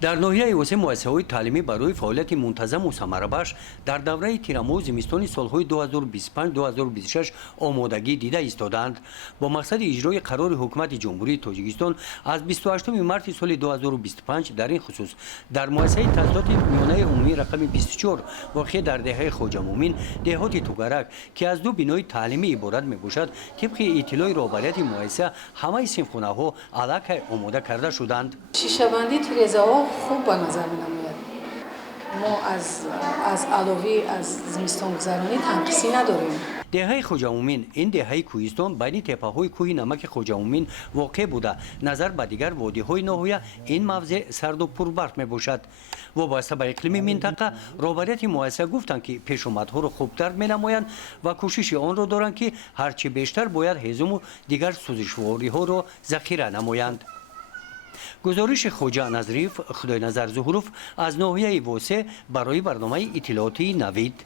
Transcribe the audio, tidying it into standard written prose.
در ناحیه واسه مؤسسه‌های تعلیمی برای فعالیت منتظم و ثمربخش در دوره تیرماه زمستان سالهای 2025-2026 آمادگی دیده ایستادند با مقصد اجرای قرار حکومت جمهوری تاجیکستان از 28 مارس سال 2025 در این خصوص در مؤسسه تحصیلات میانه عمومی رقم 24 واقع در دهه خواجه مومین دهات توگرک که از دو بنای تعلیمی عبارت میباشد طبق اطلاع رهبریت مؤسسه همه صنفخانه‌ها علاقه آماده کرده شدند. شیشه بندی تیره‌زن‌ها خوب به نظر می‌آید. ما از علاوه از زمستان گذرانی تنقیصی نداریم. دهه خواجه مومین این دهه کوهستان بین تپه‌های کوه نمک خواجه مومین واقع بوده نظر به دیگر وادی‌های ناحیه این موضع سرد و پربرف میباشد وابسته به اقلیم منطقه رهبریت مؤسسه گفتند که پیشامدها را خوب درک می‌نمایند و کوشش آن را دارند که هرچی بیشتر باید هیزم و دیگر سوزشواری‌ها را ذخیره نمایند. گزارش خواجه نظریف خدای نظر ظهوروف از ناحیه واسه برای برنامه اطلاعاتی نوید.